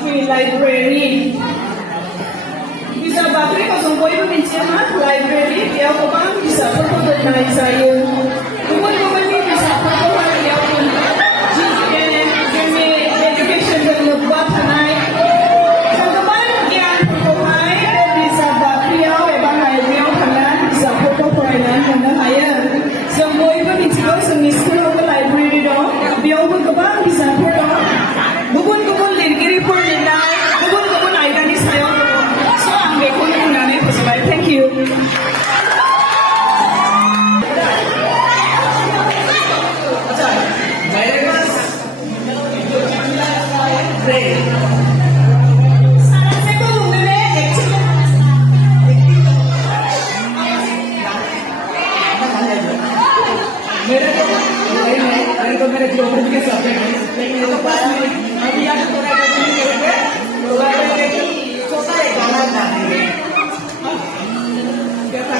Bakri Library. Bisa Bakri kosong boi pemincian library dia kopang bisa perkotaan saya. Kemudian ini bisa perkotaan dia pun jadi education dan lebat tanai. Teman-teman yang perkotaan bisa Bakri yang ebang library kanan bisa perkotaan kanan saya. Semua itu dicikau semisal ke library dong. Biar pun kopang bisa perkotaan. Gugun lirikiri pun nilai, gugun aidani sayo. So ang bekon nilai pasal. Thank you. मेरे जोड़ के साथ लेकिन तो pass में अभी आज तो रहा है कि लोग आए कि छोटा एक गाना गाते हैं क्या था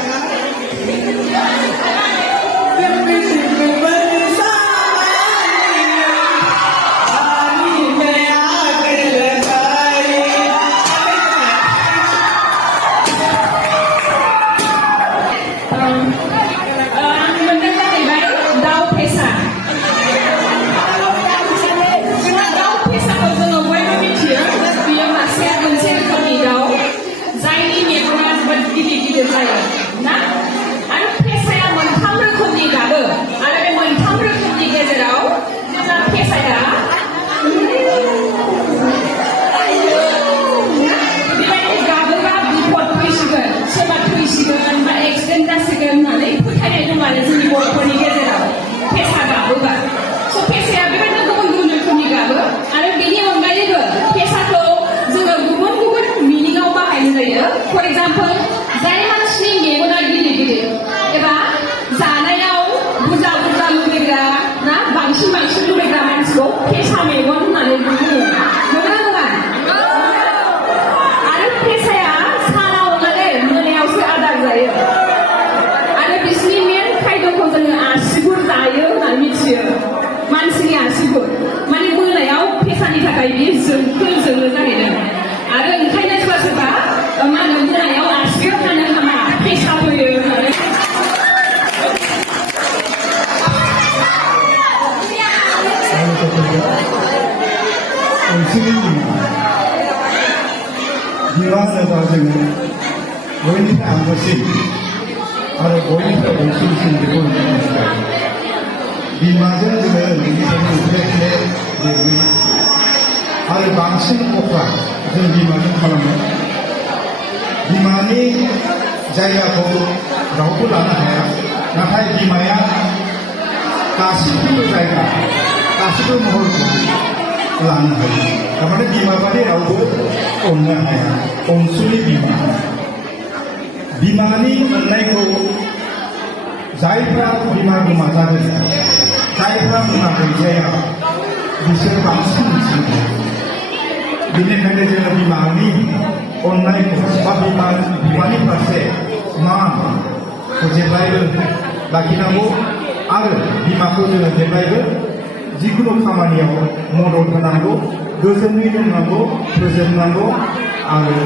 For example, जाय मानसिनि मेगना गिदिर एबा जानायाव बुरजा लुबैग्रा ना बांसिन लुबैग्रा मानसिखौ फेसा मेगन होननानै बुङो नंगौना नङा आरो फेसाया सानाव नङा मोनायावसो आदार जायो आरो बिसोरनि मेन खायद'खौ जोङो आसिगुर जायो होननानै मिथियो मानसिनि आसिगुर माने मोनायाव फेसानि थाखाय बियो जोंखोल जोङो जाहैदों आरो ओंखायनो सोरबा मा होनो मोनायाव आसिगुर थानो हामा फेसा फैयो होननानै बिबानोबा जोङो बयनिफ्राय आंगोसिन आरो बयनिफ्राय अनसुंसिन बेखौ मिथिबाय बिमाजों जोङो उन्दैनिफ्रायनो उथ्ले देरबोयो आरो बांसिन अख्रा जों बिमाजों खालामो बिमानि जायगाखौ रावबो लानो हाया नाथाय बिमाया गासिबो जायगा गासिबो महरखौ लानो हायो थारमाने बिमा बादि रावबो अननो हाया अनसुलि बिमा बिमानि अननायखौ जायफ्रा बिमा गोमा जादों जायफ्रा बिमा गैजाया बिसोर बांसिन मिथियो बेनिखायनो जोङो बिमानि अननायखौ बा बिमानि फारसे मानखौ जेब्लायबो लाखिनांगौ आरो बिमाखौ जोङो जेब्लायबो जिखुनु खामानियाव मदद होनांगौ गोजोनै दोननांगौ फोजोबनांगौ आरो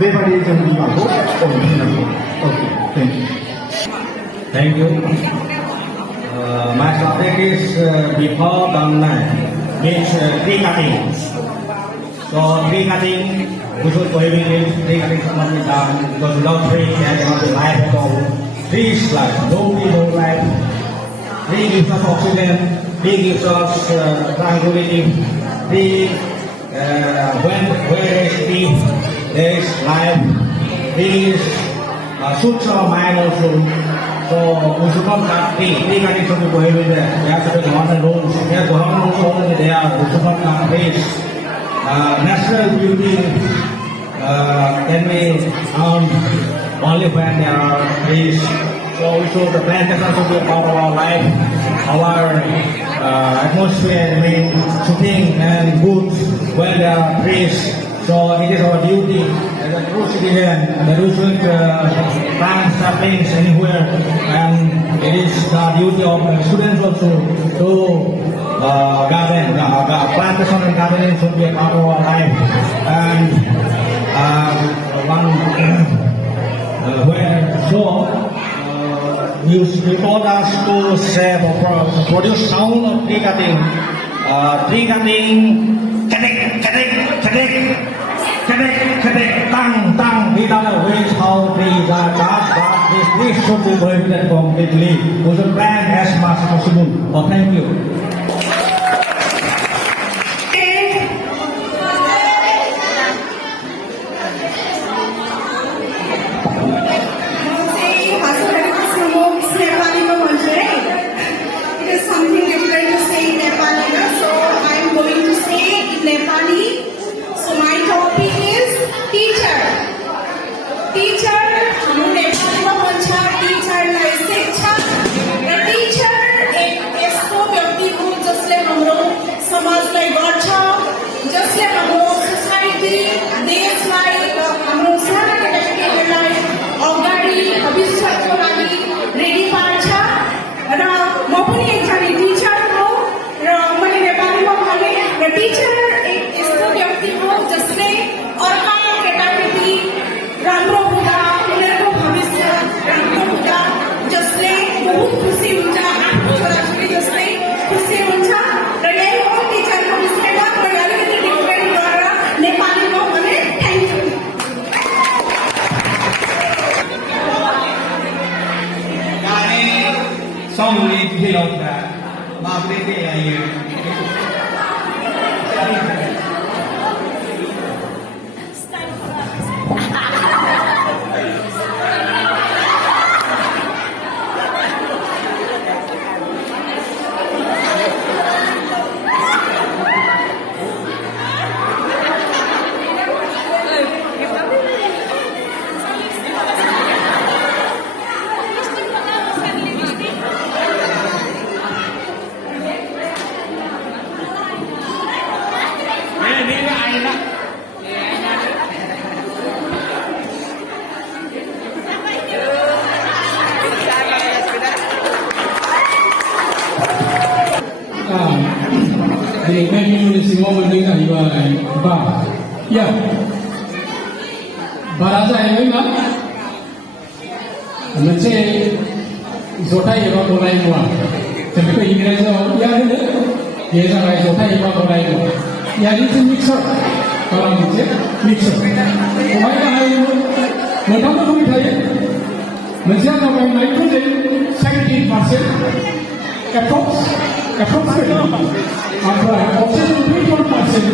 बेबादि जों बिमाखौ अनफिननांगौ अके thank you My topic is before Bangla means tree cutting. So tree cutting, we should prohibit tree cutting should not be done because without trees there cannot be life at all. Tree is life, no tree, no life. Tree gives us oxygen, tree gives us tranquility. Tree, when there is tree, there is life. Tree is suits our mind also. So we should not cut tree. Tree cutting should be prohibited. There has to be government rules. There are government rules already there. We should not cut trees. Natural beauty can be found only when there are trees. So we should the plantation should be a part of our life, our atmosphere. I mean, soothing and good when there are trees. So it is our duty as a true citizen that we should plant saplings anywhere, and it is the duty of students also to garden. Plantation and gardening should be a part of our life. And you told us to say to produce sound of tree cutting. Tree cutting, tang, tang. We don't know which how trees are cut, but this tree should be prohibited completely. We should ban as much as possible. Oh, thank you. It is something different to say in Nepali, so I am going to say in Nepali. So my topic is teacher. Teacher, हाम्रो नेपालीमा भन्छ टिचरलाई शिक्षा र Stitcher एक यस्तो व्यक्ति हो जसले हाम्रो समाजलाई गर्छ, जसले हाम्रो सोसाइटी देशलाई र हाम्रो साना व्यक्तिहरूलाई अगाडि भविष्यको लागि रेडी पार्छ र म पनि एकजना टिचर हो र मैले नेपालीमा भने र टिचर एक यस्तो व्यक्ति हो जसले अर्का केटाकेटी राम्रो हुँदा उनीहरूको भविष्य राम्रो हुँदा जसले बहुत खुसी हुन्छ, आफ्नो छोराछोरी जसले खुसी हुन्छ र यही हो टिचरको विषयमा मैले अलिकति डिफरेन्ट गरेर नेपालीमा भने thank you. Xong đi thi lộc là ba cái gì Jadi kami mesti semua mendengar ibadah. Ya, bahasa ini mah, macam zota ibadah boleh muat. Tapi kalau Inggeris orang ya ni, dia cakap zota ibadah boleh muat. Ya ini tu mixer, kalau macam mixer. Kau yang ini, macam tu kami tanya, macam apa yang lain tu je, 17% approximately. Apa? Oxygen 21% macam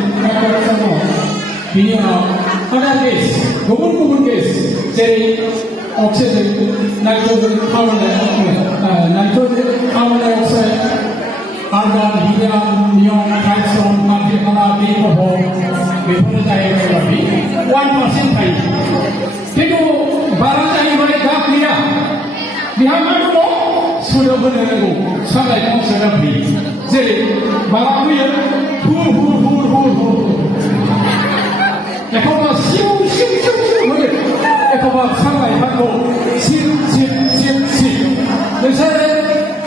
ini ada gas, gugur gas. Jadi oxygen, nitrogen, carbon dioxide, argon, helium, neon, calcium, mercury, alcohol, vapor dioxide, 1% tadi. Tapi barang yang mereka kira, dia mana tu? Sudah benar-benar sampai kau sudah beli. Jadi barang dia ekor siu, ekor sampai kau siu. Misalnya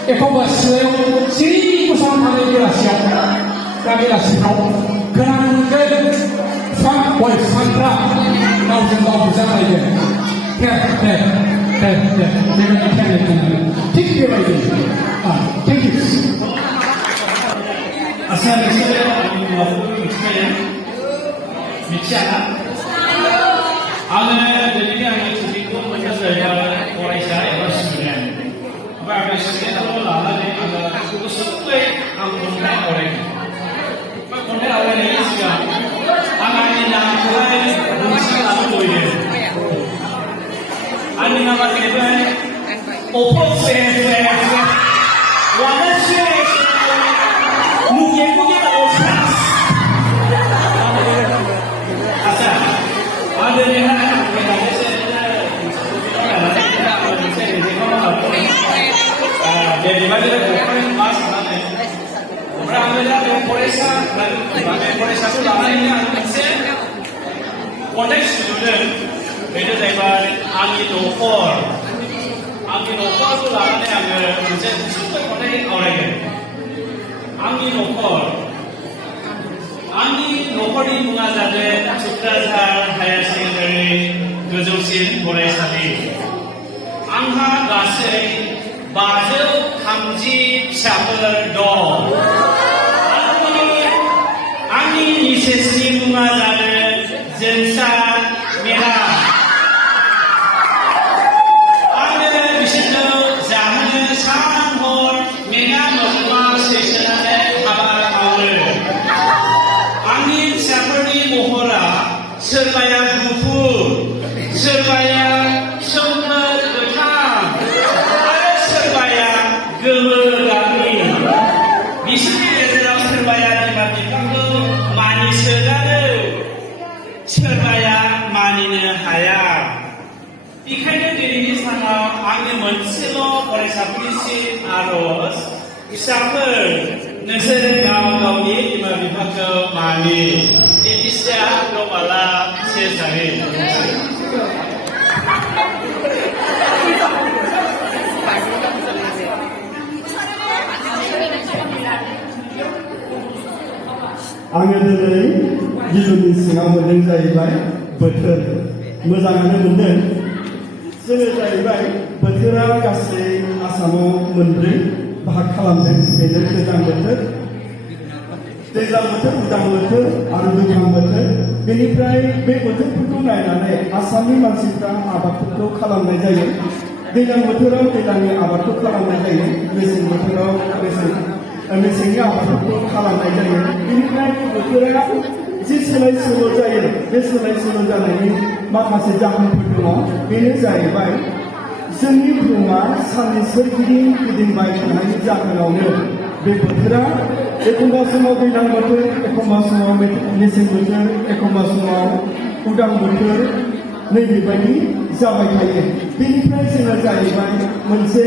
ekor siu, sini bersama dengan siu, kerana sampai sandra, kau jangan bersama dia. Thank you. Asal saya mau explain, bicara. Anak jadi yang itu macam saya orang saya bersemangat. Bagai saya tahu lah, ada sesuatu yang mungkin orang. Mungkin orang ini juga. Anak ini yang lain mungkin lalu dia. Anak nama kita opor saya. Walau saya mungkin tak usah. Asal ada yang jadi mana orang mas mana orang ada yang polisi tu lama ini खन्थाइ सुजुदों बेनो जाहैबाय आंनि न'खर आंनि न'खरखौ लानानै आङो मोनसे सुंद' खन्थाइ आवरायगोन आंनि न'खरनि मुङा जादों थुक्राझार हायार सेकेन्डारि गोजौसिन फरायसालि आंहा गासै 530 फिसाफोर दं आंनि मिसेसनि मुङा जादों जोंसा मेरा आङो बिसोरखौ जाहोनो सान हर मेङा मोजोमा सैसोनानै हाबा मावो आंनि फिसाफोरनि महरा सोरबाया गुफुर सोरबाया सोमखोर गोथां आरो सोरबाया गोमो गाबनि बिसोरनि गेजेराव सोरबाया बिमा बिफाखौ मानिसोगारो सोरबाया मानिनो हाया बेखायनो दिनैनि सानाव आंनि मोनसेल' फरायसाफोरनिसिम आर'ज फिसाफोर नोंसोर गाव गावनि बिमा बिफाखौ मानि बे फिसाया गोमाला सेसारि आङो दिनै गिलुनि सिङाव मोनदों जाहैबाय बोथोर मोजाङानो मोनदों जोङो जाहैबाय बोथोरा गासै आसामाव मोनब्रै बाहाग खालामदों बेनो गोजां बोथोर दैज्लां बोथोर उदां बोथोर आरो दुफां बोथोर बेनिफ्राय बे बोथोरफोरखौ नायनानै आसामनि मानसिफ्रा आबादफोरखौ खालामनाय जायो दैज्लां बोथोराव दैज्लांनि आबादखौ खालामनाय जायो मेसें बोथोराव मेसेंनि आबादफोरखौ खालामनाय जायो बेनिफ्राय बोथोरा जि सोलाय सोल' जायो बे सोलाय सोल' जानायनि माखासे जाहोनफोर दङ बेनो जाहैबाय जोंनि बुहुमा साननि सोरगिदिं गिदिंबाय थानायनि जाहोनावनो बे बोथोरा एखमबा समाव दैज्लां बोथोर एखमबा समाव मेसें बोथोर एखमबा समाव उदां बोथोर नैबेबायदि जाबाय थायो बेनिफ्राय जोङो जाहैबाय मोनसे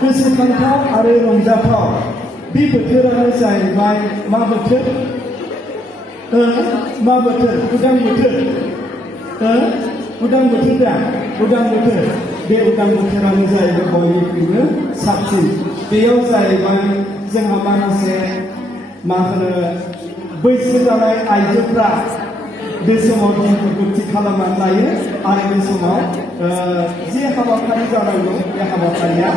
गोसोखांथाव आरो रंजाथाव बे बोथोरानो जाहैबाय मा बोथोर उदां बोथोर उदां बोथोर दा उदां बोथोर बे उदां बोथोरानो जाहैबाय बयनिख्रुइबो साबसिन बेयाव जाहैबाय जोंहा माखासे मा होनो बैसो जानाय आइजोफ्रा बे समाव दिनफोरखौ थि खालामनानै लायो आरो बे समाव जे हाबाफारि जानांगौ बे हाबाफारिया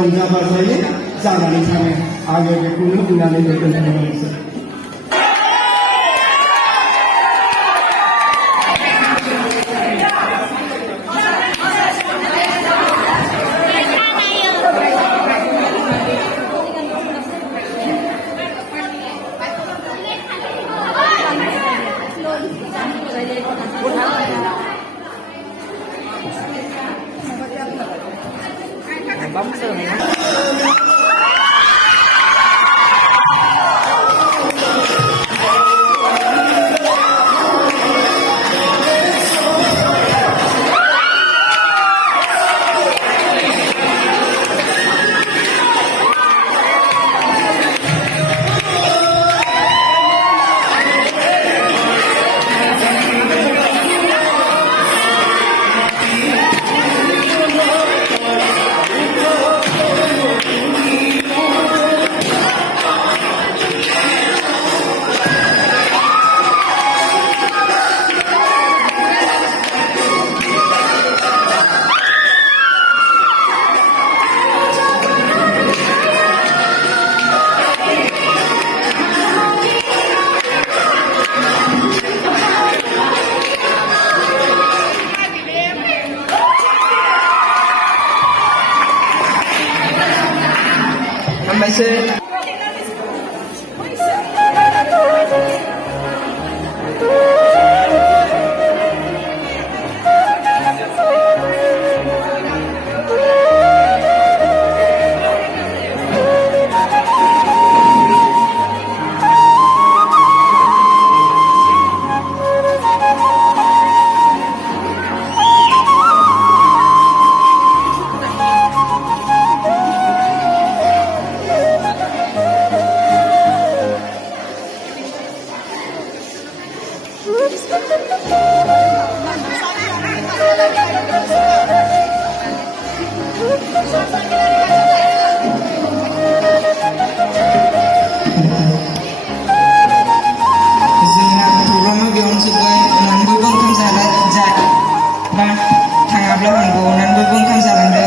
रंजा बाजायै जानानै थाङो आङो बेखौनो बुंनानै दोनथ'नोसै bấm sườn जोंना प्रग्रामा बेयावनो जोब्बाय होननानै बयबो ओंखाम जाला बा थाङाब्ला आं बावनानै बयबो ओंखाम जालांदों